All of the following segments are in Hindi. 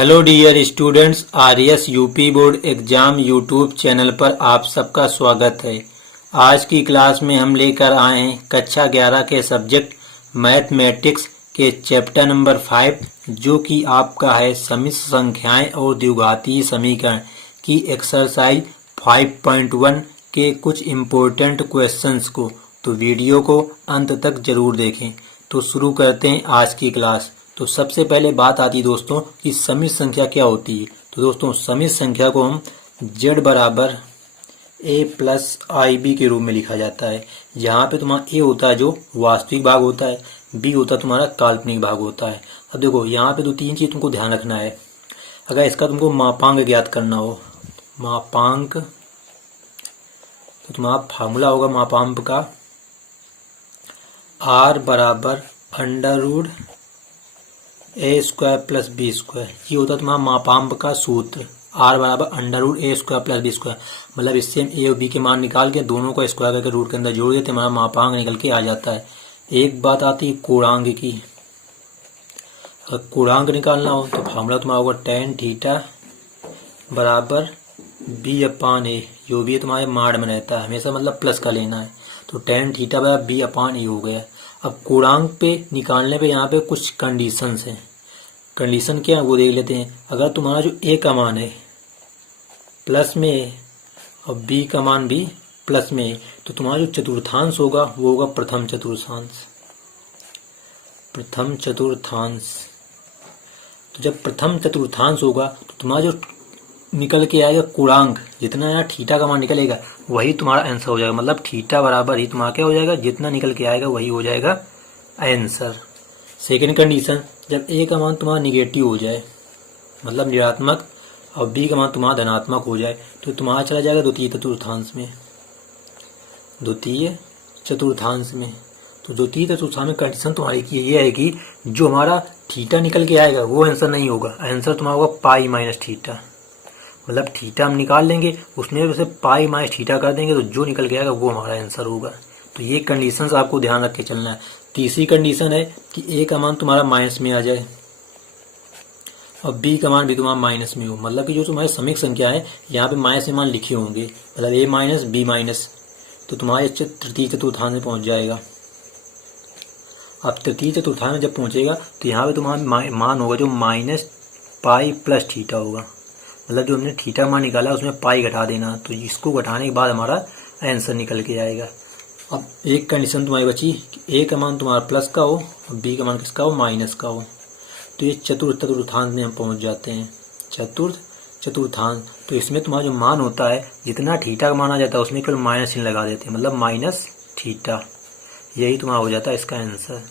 Hello dear students, RS UP board exam YouTube channel पर आप सबका स्वागत है। आज की क्लास में हम लेकर आए हैं कक्षा 11 के सब्जेक्ट मैथमेटिक्स के चैप्टर नंबर 5, जो कि आपका है सम्मिश्र संख्याएं और द्विघातीय समीकरण की एक्सरसाइज 5.1 के कुछ इम्पोर्टेंट क्वेश्चंस को। तो वीडियो को अंत तक जरूर देखें। तो शुरू करते हैं आज की क्लास। तो सबसे पहले बात आती है दोस्तों कि सम्मिश्र संख्या क्या होती है। तो दोस्तों सम्मिश्र संख्या को हम z बराबर a प्लस आई बी के रूप में लिखा जाता है, जहाँ पे तुम्हारा a होता है जो वास्तविक भाग होता है, b होता है तुम्हारा काल्पनिक भाग होता है। अब देखो यहाँ पे दो तीन चीज तुमको ध्यान रखना है। अगर इसका तुमको मापांक ज्ञात करना हो, मापांक, तो तुम्हारा फार्मूला होगा मापांक का r बराबर अंडर रूट ए स्क्वायर प्लस बी स्क्वायर। ये होता है तुम्हारा मापांक का सूत्र, आर बराबर अंडर रूट ए स्क्वायर प्लस बी स्क्वायर। मतलब इससे हम ए और बी के मान निकाल के दोनों को स्क्वायर करके रूट के अंदर जोड़ देते, हमारा मापांक निकल के आ जाता है। एक बात आती है कोणांक की। अगर कोणांक निकालना हो तो फार्मूला तुम्हारा होगा टेन थीटा बराबर बी अपान ए। जो भी तुम्हारे माड में रहता है हमेशा मतलब प्लस का लेना है, तो टेन थीटा बराबर बी अपान ए हो गया। अब कोणांक पे निकालने पे यहाँ पे कुछ कंडीशंस हैं। कंडीशन क्या है वो देख लेते हैं। अगर तुम्हारा जो ए का मान है प्लस में है और बी का मान भी प्लस में है, तो तुम्हारा जो चतुर्थांश होगा वो होगा प्रथम चतुर्थांश। प्रथम चतुर्थांश, तो जब प्रथम चतुर्थांश होगा तो तुम्हारा जो निकल के आएगा कोणांक, जितना यहाँ थीटा का मान निकलेगा वही तुम्हारा आंसर हो जाएगा। मतलब थीटा बराबर ही तुम्हारा क्या हो जाएगा, जितना निकल के आएगा वही हो जाएगा आंसर। सेकेंड कंडीशन, जब ए का मान तुम्हारा निगेटिव हो जाए, मतलब ऋणात्मक, और बी का मान तुम्हारा धनात्मक हो जाए, तो तुम्हारा चला जाएगा द्वितीय चतुर्थांश में। द्वितीय चतुर्थांश में, तो द्वितीय चतुर्थांश में कंडीशन तुम्हारी की ये है कि जो हमारा थीटा निकल के आएगा वो आंसर नहीं होगा। आंसर तुम्हारा होगा पाई माइनस थीटा। मतलब थीटा हम निकाल लेंगे, उसमें वैसे पाई माइनस थीटा कर देंगे, तो जो निकल के आएगा वो हमारा आंसर होगा। तो ये कंडीशंस आपको ध्यान रख के चलना है। तीसरी कंडीशन है कि ए का मान तुम्हारा माइनस में आ जाए और बी का मान भी तुम्हारा माइनस में हो। मतलब कि जो तुम्हारी समीक संख्या है यहाँ पे माइनस में मान लिखे होंगे, मतलब ए माइनस बी माइनस, तो तुम्हारे तृतीय चतुर्थांश में पहुंच जाएगा। अब तृतीय चतुर्थांश में जब पहुंचेगा तो यहाँ पे तुम्हारा मान होगा जो माइनस पाई प्लस थीटा होगा। मतलब जो हमने थीटा मान निकाला उसमें पाई घटा देना, तो इसको घटाने के बाद हमारा आंसर निकल के आएगा। अब एक कंडीशन तुम्हारी बची कि ए का मान तुम्हारा प्लस का हो और बी का मान किसका हो, माइनस का हो। तो ये चतुर्थ चतुर्थांश में हम पहुंच जाते हैं। चतुर्थ चतुर्थांश, तो इसमें तुम्हारा जो मान होता है जितना थीटा का मान आ जाता है उसमें केवल माइनस चिन्ह लगा देते हैं, मतलब माइनस थीटा। यही तुम्हारा हो जाता है इसका आंसर।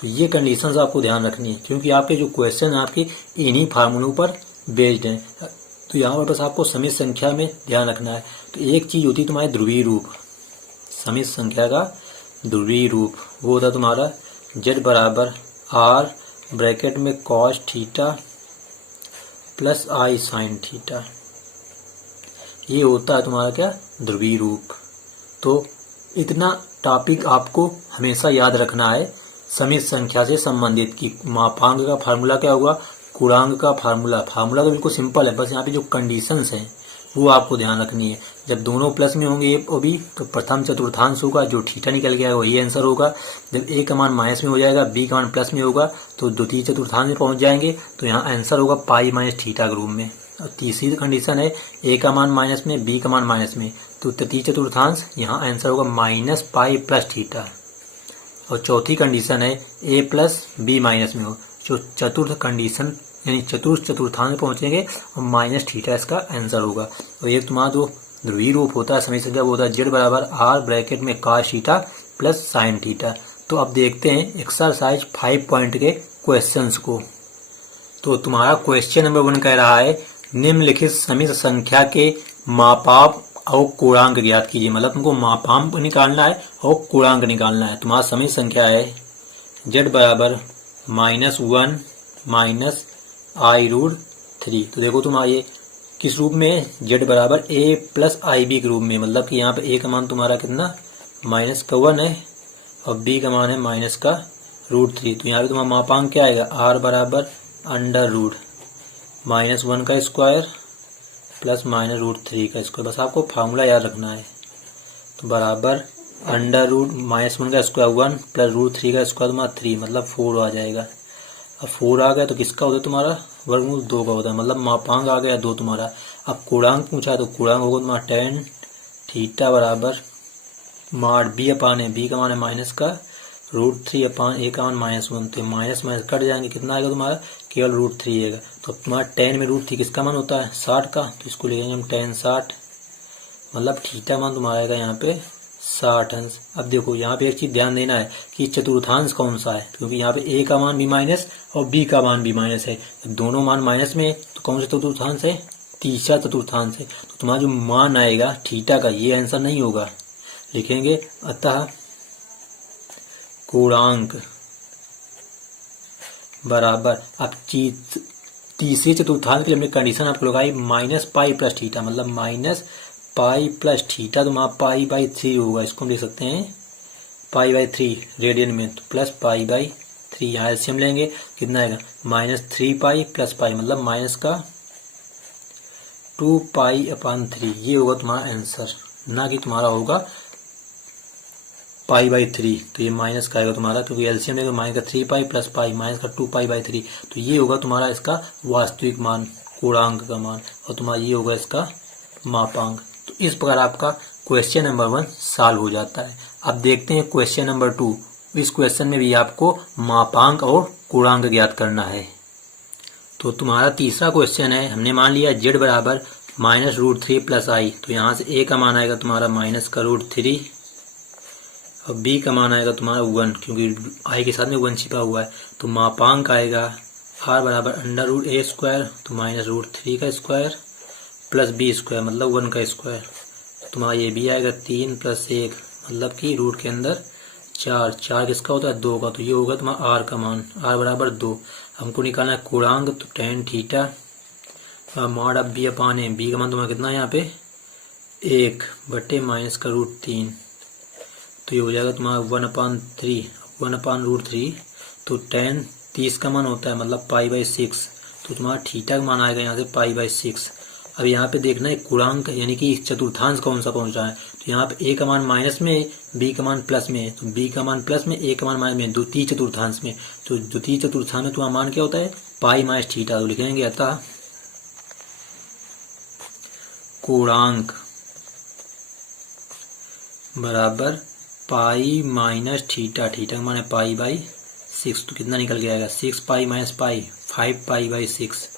तो ये कंडीशंस आपको ध्यान रखनी है, क्योंकि आपके जो क्वेश्चन आपके इन्हीं फार्मूलों पर बेस्ड हैं। तो यहाँ पर बस आपको सम्मिश्र संख्या में ध्यान रखना है। तो एक चीज होती है तुम्हारे ध्रुवीय रूप, सम्मिश्र संख्या का ध्रुवीय रूप, वो होता तुम्हारा z बराबर r ब्रैकेट में cos theta plus i sine theta. ये होता है तुम्हारा क्या, ध्रुवीय रूप। तो इतना टॉपिक आपको हमेशा याद रखना है सम्मिश्र संख्या से संबंधित की मापांक का फार्मूला क्या होगा, कोणांक का फार्मूला तो बिल्कुल सिंपल है, बस यहाँ पे जो कंडीशंस हैं वो आपको ध्यान रखनी है। जब दोनों प्लस में होंगे ए और बी तो प्रथम चतुर्थांश होगा, जो थीटा निकल गया है वही आंसर होगा। जब ए का मान माइनस में हो जाएगा, बी का मान प्लस में होगा, तो द्वितीय चतुर्थांश में पहुंच जाएंगे, तो यहाँ आंसर होगा पाई माइनस थीटा के रूप में। और तीसरी कंडीशन है ए का मान माइनस में, बी का मान माइनस में, तो तृतीय चतुर्थांश यहाँ आंसर होगा माइनस पाई प्लस थीटा। और चौथी कंडीशन है ए प्लस बी माइनस में हो। जो चतुर्थ कंडीशन यानी चतुर्थ चतुर्थांश में पहुंचेंगे और माइनस थीटा इसका आंसर होगा। और एक तुम्हारा जो ध्रुवीय रूप होता है सम्मिश्र संख्या वो होता है z बराबर r ब्रैकेट में cos theta plus sign theta. तो अब देखते हैं एक्सरसाइज 5 पॉइंट के क्वेश्चंस को। तो तुम्हारा क्वेश्चन नंबर 1 कह रहा है निम्नलिखित सम्मिश्र संख्या के मापांक और कोणांक ज्ञात कीजिए। मतलब तुमको मापांक निकालना है और कोणांक निकालना है। तुम्हारा सम्मिश्र संख्या है z बराबर -1 माइनस आई रूट 3। तो देखो तुम्हारा ये किस रूप में है, z बराबर a प्लस आई बी के रूप में। मतलब कि यहाँ पे a का मान तुम्हारा कितना माइनस का 1 है और b का मान है माइनस का रूट 3। तो यहाँ पे तुम्हारा मापांक क्या आएगा, r बराबर अंडर रूट -1 का स्क्वायर प्लस -√3 का स्क्वायर। बस आपको फार्मूला याद रखना है। तो बराबर -1 का स्क्वायर 1 प्लस √3 का स्क्वायर तुम्हारा 3 मतलब 4 आ जाएगा। अब 4 आ गया तो किसका होता है तुम्हारा, वर्गमूल 2 का होता है, मतलब मापांक आ गया 2 तुम्हारा। अब पूर्णांक पूछा है तो पूर्णांक होगा तुम्हारा tan थीटा बराबर mod b अपान है, b का मान है माइनस का √3 अपान a का मान -1। तो माइनस माइनस कट जाएंगे, कितना आएगा तुम्हारा, केवल √3 आएगा। तो तुम्हारा tan में √3 किसका मान होता है, 60 का, तो इसको लिखेंगे हम tan 60, मतलब थीटा मान तुम्हारा आएगा यहाँ पे 60 अंश। अब देखो यहाँ पे एक चीज ध्यान देना है कि चतुर्थांश कौन सा है, क्योंकि यहाँ पे a का मान भी माइनस और b का मान भी माइनस है, दोनों मान माइनस में, तो कौन सा चतुर्थांश है, तीसरा चतुर्थांश है। तो तुम्हारा जो मान आएगा थीटा का, ये आंसर नहीं होगा, लिखेंगे अतः कोणांक बराबर। अब तीसरे चतुर्थांश के लिए हमने कंडीशन आपको लगाई -पाई प्लस थीटा, मतलब -पाई प्लस थीटा, तो वहाँ पाई/3 होगा, इसको हम लिख सकते हैं पाई/3 रेडियन में, तो प्लस पाई/3। यहाँ एलसीएम लेंगे, कितना आएगा, -3 पाई प्लस पाई, मतलब माइनस का 2 पाई अपान 3। ये होगा तुम्हारा आंसर, ना कि तुम्हारा होगा पाई/3। तो ये माइनस का आएगा तुम्हारा, क्योंकि एलसीएम लेंगे माइनस का 3 पाई प्लस पाई माइनस का 2 पाई/3। तो ये होगा तुम्हारा इसका वास्तविक मान, पूर्णांक का मान, और तुम्हारा ये होगा इसका मापांक। तो इस प्रकार आपका क्वेश्चन नंबर 1 सॉल्व हो जाता है। अब देखते हैं क्वेश्चन नंबर 2। इस क्वेश्चन में भी आपको मापांक और पूर्णांक ज्ञात करना है। तो तुम्हारा तीसरा क्वेश्चन है, हमने मान लिया z बराबर -√3 प्लस i, तो यहाँ से a का मान आएगा तुम्हारा माइनस का √3 और b का मान आएगा तुम्हारा 1, क्योंकि i के साथ में 1 छिपा हुआ है। तो मापांक आएगा r बराबर √a², तो -√3 का स्क्वायर प्लस b स्क्वायर, मतलब 1 का स्क्वायर। तुम्हारा ये भी आएगा 3 + 1, मतलब कि रूट के अंदर 4, 4 किसका होता है, 2 का, तो ये होगा तुम्हारा r का मान, r बराबर 2। हमको निकालना है कोणांक, तो tan थीटा mod अब b अपान है, b का मान तुम्हारा कितना है यहाँ पे 1 बटे माइनस का √3, तो ये हो जाएगा तुम्हारा 1/3, 1/√3। तो tan 30 का मान होता है, मतलब पाई/6, तो तुम्हारा थीटा का मान आएगा यहाँ से पाई/6। अब यहाँ पे देखना है गुणांक, यानी कि चतुर्थांश कौन सा पहुंच रहा है। तो यहाँ पे a का मान माइनस में, b का मान प्लस में, तो b का मान प्लस में, a का मान माइनस में, द्वितीय चतुर्थांश में। तो द्वितीय चतुर्थांश में तुम्हारा मान क्या होता है, पाई/θ। तो लिखेंगे अतः कोणांक बराबर पाई-θ, थीटा का मान है पाई/6, तो कितना निकल के आएगा 6 पाई माइनस पाई 5 पाई/6।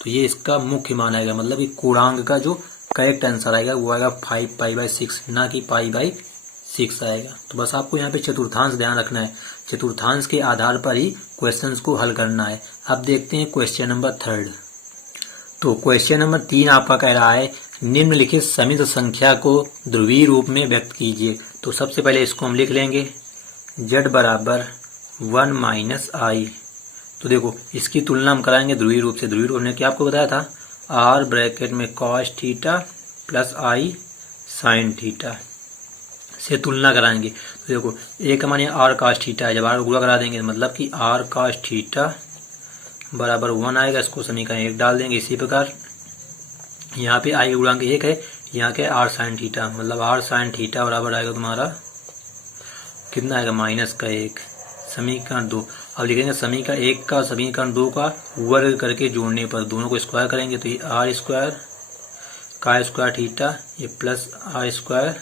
तो ये इसका मुख्य मान आएगा, मतलब कि कोणांक का जो करेक्ट आंसर आएगा वो आएगा 5 पाई/6, ना कि पाई/6 आएगा। तो बस आपको यहाँ पे चतुर्थांश ध्यान रखना है, चतुर्थांश के आधार पर ही क्वेश्चंस को हल करना है। अब देखते हैं क्वेश्चन नंबर 3। तो क्वेश्चन नंबर 3 आपका कह रहा है निम्नलिखित समित संख्या को ध्रुवीय रूप में व्यक्त कीजिए। तो सबसे पहले इसको हम लिख लेंगे z बराबर 1 माइनस आई। तो देखो इसकी तुलना हम कराएंगे ध्रुवीय रूप से। ध्रुवीय रूप ने क्या आपको बताया था, r ब्रैकेट में cos theta plus i sin theta से तुलना कराएंगे। तो देखो a का मान r cos थीटा है, जब r गुणा करा देंगे मतलब कि r cos थीटा बराबर 1 आएगा। इसको समीकरण 1 डाल देंगे। इसी प्रकार यहाँ पे i गुणांक 1 है, यहाँ के r sin थीटा, मतलब r sin थीटा बराबर आएगा तुम्हारा कितना आएगा -1 समीकरण 2। अब लिखेंगे समीकरण 1 का समीकरण 2 का वर्ग करके जोड़ने पर दोनों को स्क्वायर करेंगे तो ये r square cos square theta ये plus r square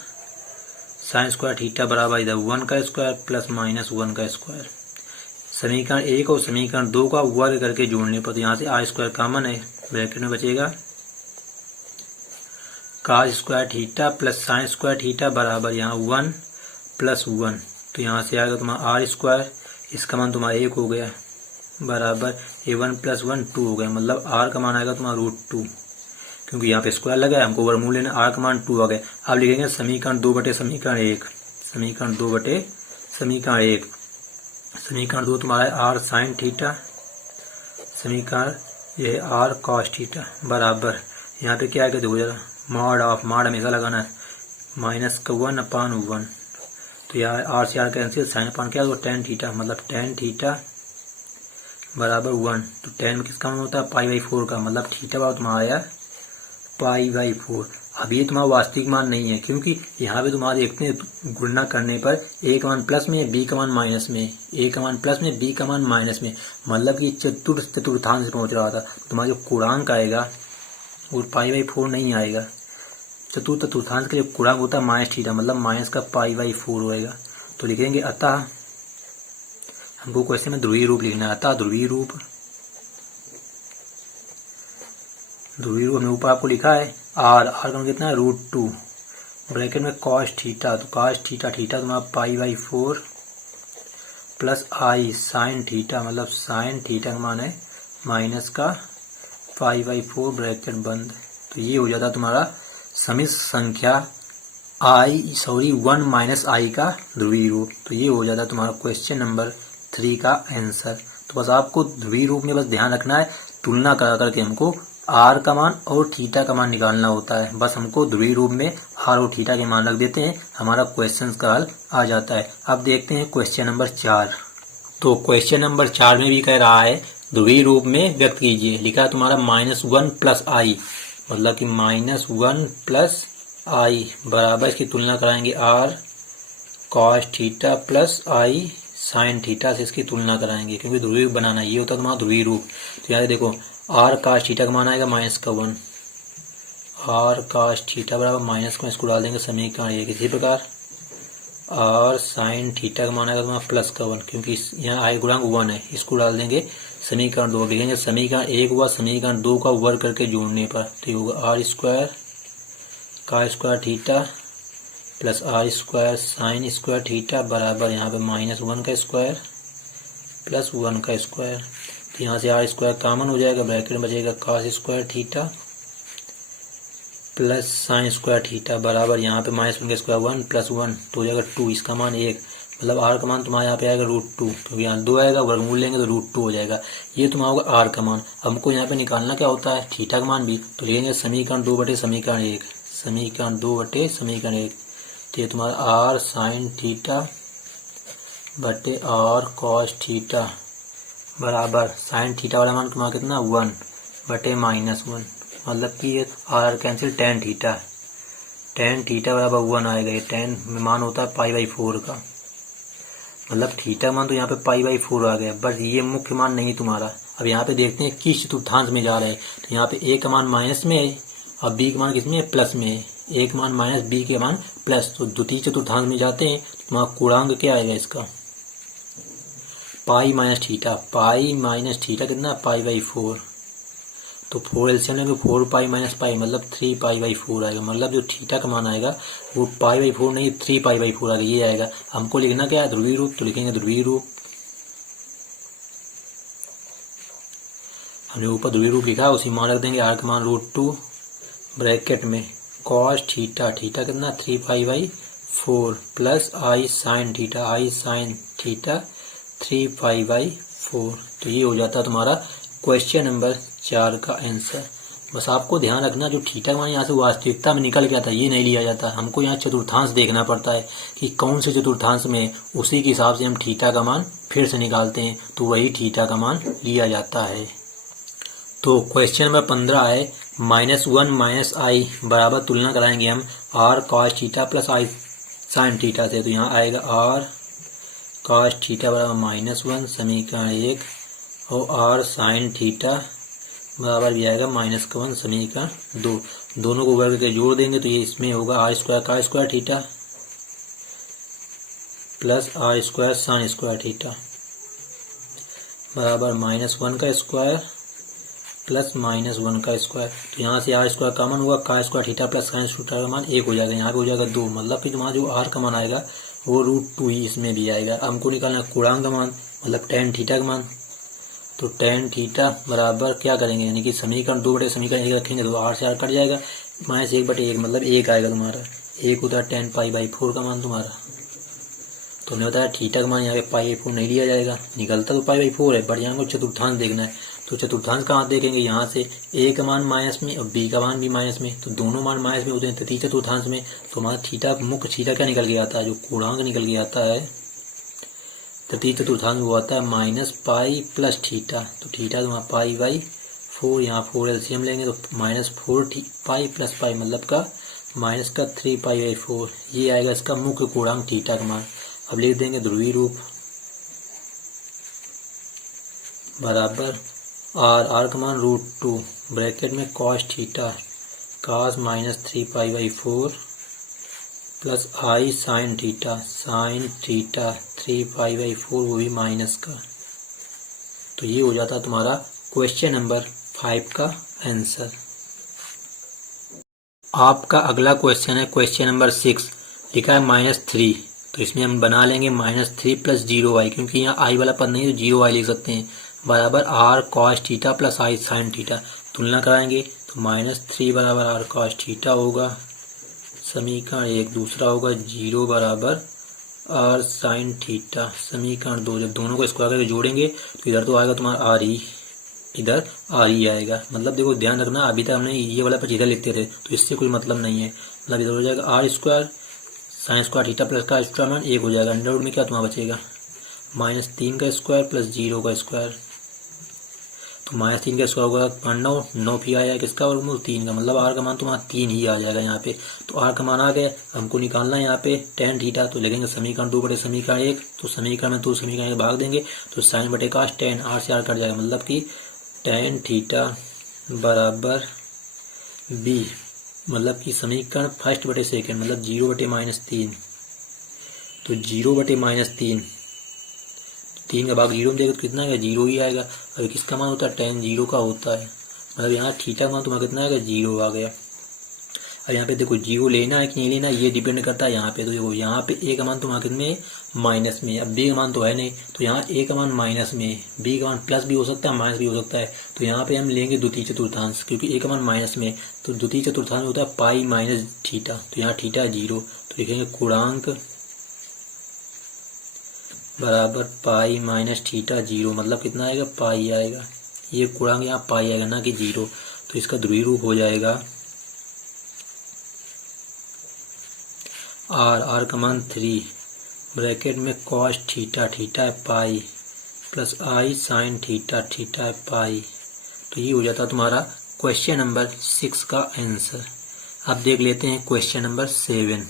sine square theta बराबर इधर 1 का स्क्वायर प्लस -1 का स्क्वायर। समीकरण 1 और समीकरण 2 का वर्ग करके जोड़ने पर तो यहाँ से r स्क्वायर कॉमन है, ब्रैकेट में बचेगा cos square theta plus sine square theta बराबर यहाँ 1 + 1। तो यहाँ से आएगा तुम्हारा r स्क्वायर, इसका मान तुम्हारा 1 हो गया बराबर ये 1 + 1 2 हो गया, मतलब r का मान आएगा तुम्हारा √2, क्योंकि यहाँ पे स्क्वायर लगा है, हमको वर्गमूल लेना, r का मान 2 आ गया। अब लिखेंगे समीकरण 2 बटे समीकरण 1, समीकरण 2 बटे समीकरण 1। समीकरण 2 तुम्हारा है r sin थीटा, समीकरण ये है r cos थीटा बराबर यहाँ पे क्या आएगा देखो जरा मॉड हमेशा लगाना है -1/1। तो यहाँ r से r कैंसिल, साइन अपान क्या होगा tan थीटा, मतलब tan थीटा बराबर 1, तो tan किसका मान होता है π/4 का, मतलब थीटा बराबर तुम्हारा आया π/4। अब ये तुम्हारा वास्तविक मान नहीं है, क्योंकि यहाँ पे तुम्हारा देखते हैं गुणना करने पर a का मान प्लस में, b का मान माइनस में, a का मान प्लस में, b का मान माइनस में, मतलब कि चतुर्थांश पहुंच रहा था। तुम्हारा जो पूर्णांक आएगा वो π/4 नहीं आएगा। चतुर्थांश का जो पूर्णांक होता है माइनस थीटा, मतलब माइनस का π/4 होएगा। तो लिखेंगे अतः, हमको क्वेश्चन में ध्रुवीय रूप लिखना है। अतः ध्रुवीय रूप हमने ऊपर आपको लिखा है आर का मान कितना है √2, ब्रैकेट में cos थीटा, तो cos थीटा तुम्हारा π/4 प्लस आई साइन थीटा, मतलब साइन थीटा का मान है माइनस का π/4 ब्रैकेट बंद। तो ये हो जाता तुम्हारा समिश्र संख्या 1 माइनस आई का ध्रुवीय रूप। तो ये हो जाता तुम्हारा क्वेश्चन नंबर 3 का आंसर। तो बस आपको ध्रुवीय रूप में बस ध्यान रखना है, तुलना करा करके हमको आर का मान और थीटा का मान निकालना होता है। बस हमको ध्रुवीय रूप में आर और थीटा के मान रख देते हैं, हमारा क्वेश्चन का हल आ जाता है। अब देखते हैं क्वेश्चन नंबर 4। तो क्वेश्चन नंबर 4 में भी कह रहा है ध्रुवीय रूप में व्यक्त कीजिए। लिखा है तुम्हारा -1 प्लस आई, मतलब कि -1 प्लस आई बराबर, इसकी तुलना कराएंगे r cos theta plus i sine theta से इसकी तुलना कराएंगे, क्योंकि ध्रुवीय रूप बनाना ये होता है तुम्हारा ध्रुवीय रूप। तो यहाँ देखो आर cos थीटा का मान आएगा -1, आर cos थीटा बराबर माइनस को इसको डाल देंगे समीकरण एक। इसी प्रकार आर साइन थीटा का मान आएगा तुम्हारा +1, क्योंकि यहाँ आई गुणांक 1 है, इसको डाल देंगे समीकरण 2। लिखेंगे समीकरण 1 हुआ समीकरण 2 का वर्ग करके जोड़ने पर, तो ये होगा r square cos square theta plus r square sine square theta बराबर यहाँ पे -1 का स्क्वायर प्लस 1 का स्क्वायर। तो यहाँ से आर स्क्वायर कॉमन हो जाएगा, ब्रैकेट में बचेगा cos square theta plus sine square theta बराबर यहाँ पे -1 का स्क्वायर 1 प्लस 1 तो हो जाएगा 2, इसका मान 1, मतलब आर का मान तुम्हारा यहाँ पे आएगा √2, क्योंकि यहाँ 2 आएगा, वर्गमूल लेंगे तो √2 हो जाएगा। ये तुम्हारा होगा आर का मान। हमको यहाँ पे निकालना क्या होता है थीटा का मान भी, तो लेंगे समीकरण 2 बटे समीकरण 1, समीकरण 2 बटे समीकरण 1। तो ये तुम्हारा आर साइन थीटा बटे आर cos थीटा बराबर साइन थीटा वाला मान तुम्हारा कितना 1 बटे -1, मतलब कि ये आर कैंसिल tan थीटा बराबर 1 आएगा। ये tan में मान होता है π/4 का, मतलब थीटा मान तो यहाँ पे π/4 आ गया, बस ये मुख्य मान नहीं तुम्हारा। अब यहाँ पे देखते हैं किस चतुर्थांश में जा रहे हैं। तो यहाँ पे a का मान माइनस में है और b का मान किसमें है प्लस में है, a का मान माइनस b के मान प्लस, तो द्वितीय चतुर्थांश में जाते हैं। तो तुम्हारा पूर्णांक क्या आएगा इसका पाई माइनस थीटा कितना π/4, तो 4 एलसीएम लेंगे 4 पाई माइनस पाई मतलब 3 π/4 आएगा, मतलब जो थीटा का मान आएगा वो π/4 नहीं 3 π/4 आएगा, ये आएगा। हमको लिखना क्या है ध्रुवीय रूप, तो लिखेंगे ध्रुवीय रूप, हमने ऊपर ध्रुवीय रूप लिखा उसी मान रख देंगे, आर का मान √2 ब्रैकेट में cos थीटा कितना 3 π/4 प्लस आई साइन थीटा 3 π/4। तो ये हो जाता है तुम्हारा क्वेश्चन नंबर 4 का आंसर। बस आपको ध्यान रखना जो थीटा का मान यहाँ से वास्तविकता में निकल गया था ये नहीं लिया जाता, हमको यहाँ चतुर्थांश देखना पड़ता है कि कौन से चतुर्थांश में, उसी के हिसाब से हम थीटा का मान फिर से निकालते हैं, तो वही थीटा का मान लिया जाता है। तो क्वेश्चन नंबर 15 है -1 माइनस आई बराबर, तुलना कराएंगे हम r cos theta plus i sine theta से। तो यहाँ आएगा आर cos थीटा बराबर -1 समीकरण 1 और आर साइन थीटा बराबर भी आएगा -1 समीकरण 2। दोनों को वर्ग के जोड़ देंगे तो ये इसमें होगा r square cos square theta plus r square sine square theta बराबर -1 का स्क्वायर प्लस -1 का स्क्वायर। तो यहाँ से आर स्क्वायर कॉमन हुआ, का square theta plus sine square का मान 1 हो जाएगा, यहाँ पे हो जाएगा 2, मतलब कि तुम्हारा जो आर का मान आएगा वो √2 ही इसमें भी आएगा। हमको निकालना पूर्णांक का मान, मतलब tan थीटा का मान, तो tan थीटा बराबर क्या करेंगे, यानी कि समीकरण 2 बटे समीकरण 1 रखेंगे तो आर से आर कट जाएगा, -1 बटे 1 मतलब 1 आएगा तुम्हारा, 1 होता है tan π/4 का मान तुम्हारा। तो हमने बताया थीटा का मान यहाँ पे π/4 नहीं लिया जाएगा, निकलता तो π/4 है, बट यहाँ को चतुर्थांश देखना है। तो चतुर्थांश कहाँ देखेंगे, यहाँ से a का मान माइनस में और b का मान भी माइनस में, तो दोनों मान माइनस में होते हैं तृतीय चतुर्थांश में। तो हमारा थीटा मुख्य थीटा क्या निकल के आता है, जो पूर्णांक निकल के आता है तृतीय चतुर्थांश वो आता है माइनस पाई प्लस थीटा। तो थीटा तुम्हारा पाई बाई 4, यहाँ 4 एलसीएम लेंगे तो माइनस 4 पाई प्लस पाई मतलब का माइनस का 3 पाई बाई 4। ये आएगा इसका मुख्य पूर्णांक थीटा का मान। अब लिख देंगे ध्रुवीय रूप बराबर आर का मान √2 ब्रैकेट में cos theta cos minus 3 pi by 4 plus i sine theta 3 pi by 4 वो भी माइनस का। तो ये हो जाता तुम्हारा क्वेश्चन नंबर 5 का आंसर। आपका अगला क्वेश्चन है क्वेश्चन नंबर 6, लिखा है -3। तो इसमें हम बना लेंगे -3 प्लस 0y, क्योंकि यहाँ आई वाला पद नहीं तो 0y लिख सकते हैं, बराबर r cos theta plus i sine theta. तुलना कराएंगे तो -3 बराबर आर कॉस थीटा होगा, समीकरण 1। दूसरा होगा 0 बराबर आर साइन थीटा, समीकरण 2। जब दोनों को स्क्वायर करके जोड़ेंगे तो इधर तो आएगा तुम्हारा आर ई, इधर आर ई आएगा। मतलब देखो ध्यान रखना, अभी तक हमने ये वाला पर इधर लिखते थे तो इससे कोई मतलब नहीं है। मतलब इधर हो जाएगा r square sine square theta plus cos square मान 1 हो जाएगा। अंडर रूट में क्या तुम्हारा बचेगा -3 का स्क्वायर प्लस 0 का स्क्वायर। तो -3 का स्क्वायर होगा 9 फिर आया किसका वर्गमूल 3 का, मतलब आर का मान तुम्हारा 3 ही आ जाएगा यहाँ पे। तो आर का मान आ गया, हमको निकालना है यहाँ पे tan थीटा। तो लिखेंगे समीकरण 2 बटे समीकरण 1। तो समीकरण में 2 समीकरण 1 भाग देंगे तो साइन बटे कास tan, आर से आर कट जाएगा, मतलब कि tan थीटा बराबर b, मतलब कि समीकरण फर्स्ट बटे सेकेंड, मतलब 0 बटे -3। तो 0 बटे -3, 3 का भाग 0 में देगा तो कितना आएगा 0 ही आएगा। और किसका मान होता है tan 0 का होता है, मतलब यहाँ थीटा का मान तुम्हारा कितना आएगा 0 आ गया। अब यहाँ पे देखो 0 लेना है कि नहीं लेना ये डिपेंड करता है यहाँ पे। तो देखो यहाँ पे a का मान तुम्हारा कितने माइनस में, अब b का मान तो है नहीं तो यहाँ a का मान माइनस में, b का मान प्लस भी हो सकता है माइनस भी हो सकता है। तो यहाँ पे हम लेंगे द्वितीय चतुर्थांश, क्योंकि a का मान माइनस में, तो द्वितीय चतुर्थांश होता है पाई माइनस थीटा। तो यहाँ थीटा 0, तो लिखेंगे पूर्णांक बराबर पाई माइनस थीटा 0, मतलब कितना आएगा पाई आएगा। ये पूर्णांक यहाँ पाई आएगा ना कि 0। तो इसका ध्रुवीय रूप हो जाएगा आर का मान 3 ब्रैकेट में कॉस थीटा है pi plus i sine theta है पाई। तो ये हो जाता तुम्हारा क्वेश्चन नंबर 6 का आंसर। अब देख लेते हैं क्वेश्चन नंबर 7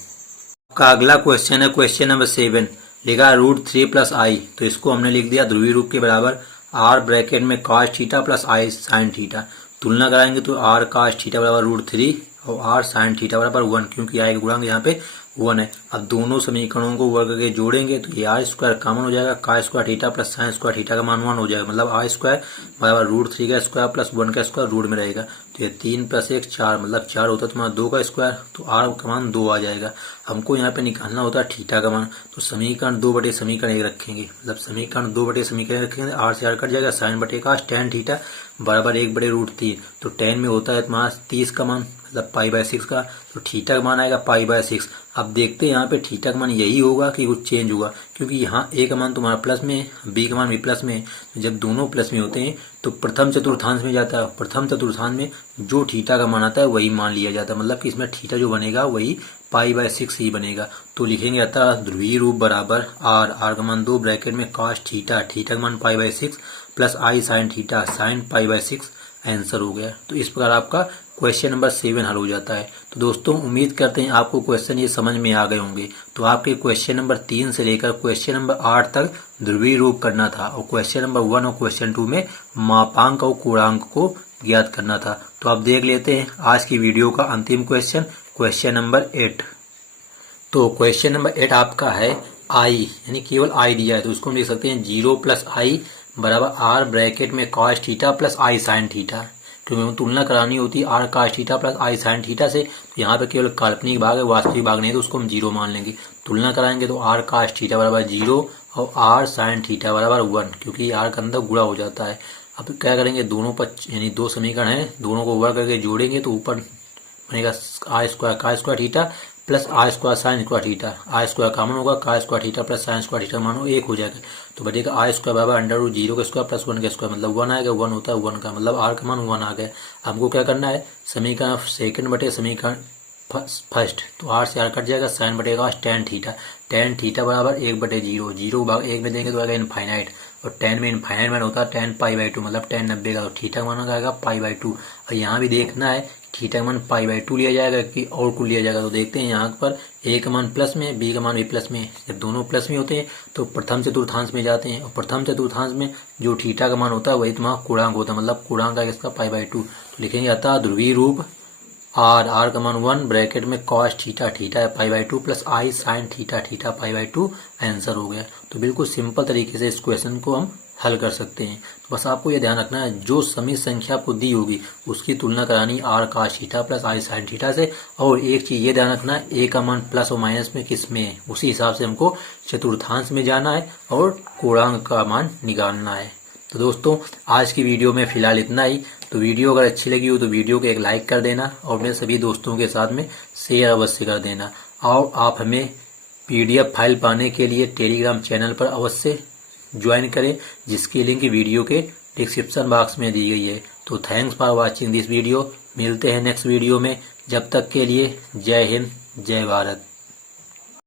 का। अगला क्वेश्चन है क्वेश्चन नंबर 7, लिखा √3 प्लस आई। तो इसको हमने लिख दिया ध्रुवीय रूप के बराबर आर ब्रैकेट में cos theta plus i sine theta. तुलना कराएंगे तो आर कॉस थीटा बराबर √3 और आर साइन थीटा बराबर 1, क्योंकि आई का गुणांक यहाँ पे 1 है। अब दोनों समीकरणों को वर्ग करके जोड़ेंगे तो ये आर स्क्वायर कॉमन हो जाएगा, का square theta plus sine square theta का मान 1 हो जाएगा, मतलब आर स्क्वायर बराबर √3 का स्क्वायर प्लस 1 का स्क्वायर रूट में रहेगा। तो ये 3 प्लस 1 4, मतलब 4 होता है तुम्हारा 2 का स्क्वायर, तो आर का मान 2 आ जाएगा। हमको यहाँ पे निकालना होता है थीटा का मान। तो समीकरण 2 बटे समीकरण 1 रखेंगे, मतलब समीकरण 2 बटे समीकरण रखेंगे, आर से आर कट जाएगा, साइन बटे का tan थीटा बराबर 1 बटे √3। तो tan में होता है तुम्हारा 30 का मान, मतलब π/6 का। तो थीटा का मान आएगा π/6। अब देखते हैं यहाँ पे थीटा का मान यही होगा कि कुछ चेंज होगा, क्योंकि यहाँ a का मान तुम्हारा प्लस में, b का मान भी प्लस में। जब दोनों प्लस में होते हैं तो प्रथम चतुर्थांश में जाता है, प्रथम चतुर्थांश में जो थीटा का मान आता है वही मान लिया जाता है, मतलब कि इसमें थीटा जो बनेगा वही π/6 ही बनेगा। तो लिखेंगे अतः ध्रुवीय रूप बराबर आर का मान 2 ब्रैकेट में कॉस थीटा का मान π/6 plus i sine theta sine π/6 answer हो गया। तो इस प्रकार आपका क्वेश्चन नंबर 7 हल हो जाता है। तो दोस्तों उम्मीद करते हैं आपको क्वेश्चन ये समझ में आ गए होंगे। तो आपके क्वेश्चन नंबर 3 से लेकर क्वेश्चन नंबर 8 तक ध्रुवीय रूप करना था, और क्वेश्चन नंबर 1 और क्वेश्चन 2 में मापांक और पूर्णांक को ज्ञात करना था। तो आप देख लेते हैं आज की वीडियो का अंतिम क्वेश्चन, क्वेश्चन नंबर 8। तो क्वेश्चन नंबर 8 आपका है आई, यानी केवल आई दिया है, तो उसको हम लिख सकते हैं 0 प्लस आई बराबर आर ब्रैकेट में cos theta plus i sine theta. तो तुलना करानी होती है r cos theta plus i sine theta से। तो यहाँ पे केवल काल्पनिक भाग है, वास्तविक भाग नहीं है, तो उसको हम 0 मान लेंगे। तुलना कराएंगे तो आर कॉस थीटा बराबर 0 और आर साइन थीटा बराबर 1, क्योंकि आर का अंदर गुणा हो जाता है। अब क्या करेंगे, दोनों पर यानी 2 समीकरण है, दोनों को वर्ग करके जोड़ेंगे तो ऊपर बनेगा r square cos square theta plus r square sine square theta. R square common होगा, cos square theta plus sine square theta मानो 1 हो जाएगा। तो बचेगा आर स्क्वायर बराबर अंडर 0 का स्क्वायर प्लस 1 का स्क्वायर, मतलब 1 आएगा, 1 होता है 1 का, मतलब आर का मान 1 आ गया। हमको क्या करना है, समीकरण सेकंड बटे समीकरण फर्स्ट, तो आर से आर कट जाएगा, साइन बटेगा टेन थीटा। टेन थीटा बराबर 1/0, 0 भाग 1 में देंगे तो आएगा इनफाइनाइट, और 10 में इनफाइनाइट मान होता है 10π/2, मतलब 10 90 का, तो थीटा का मान आएगा π/2। और यहाँ भी देखना है थीटा का मान π/2 लिया जाएगा कि और को लिया जाएगा। तो देखते हैं यहाँ पर ए का मान प्लस में, बी का मान भी प्लस में। जब दोनों प्लस में होते हैं तो प्रथम चतुर्थांश में जाते हैं, और प्रथम चतुर्थांश में जो थीटा का मान होता है वही तुम्हारा पूर्णांक होता है, मतलब पूर्णांक आएगा इसका π/2। तो लिखेंगे अतः ध्रुवीय रूप आर का मान 1 ब्रैकेट में कॉस थीटा, थीटा है π/2 plus i sine theta, theta π/2 answer हो गया। तो बिल्कुल सिंपल तरीके से इस क्वेश्चन को हम हल कर सकते हैं। तो बस आपको यह ध्यान रखना है जो समी संख्या आपको दी होगी उसकी तुलना करानी r cos theta plus i sine theta से। और एक चीज ये ध्यान रखना है ए का मान प्लस और माइनस में किस में है, उसी हिसाब से हमको चतुर्थांश में जाना है और पूर्णांक का मान निकालना है। तो दोस्तों आज की वीडियो में फिलहाल इतना ही। तो वीडियो अगर अच्छी लगी हो तो वीडियो को एक लाइक कर देना और मेरे सभी दोस्तों के साथ में शेयर अवश्य कर देना। और आप हमें PDF फाइल पाने के लिए टेलीग्राम चैनल पर अवश्य ज्वाइन करें, जिसकी लिंक वीडियो के डिस्क्रिप्शन बॉक्स में दी गई है। तो thanks for watching this video. मिलते हैं नेक्स्ट वीडियो में, जब तक के लिए जय हिंद जय भारत।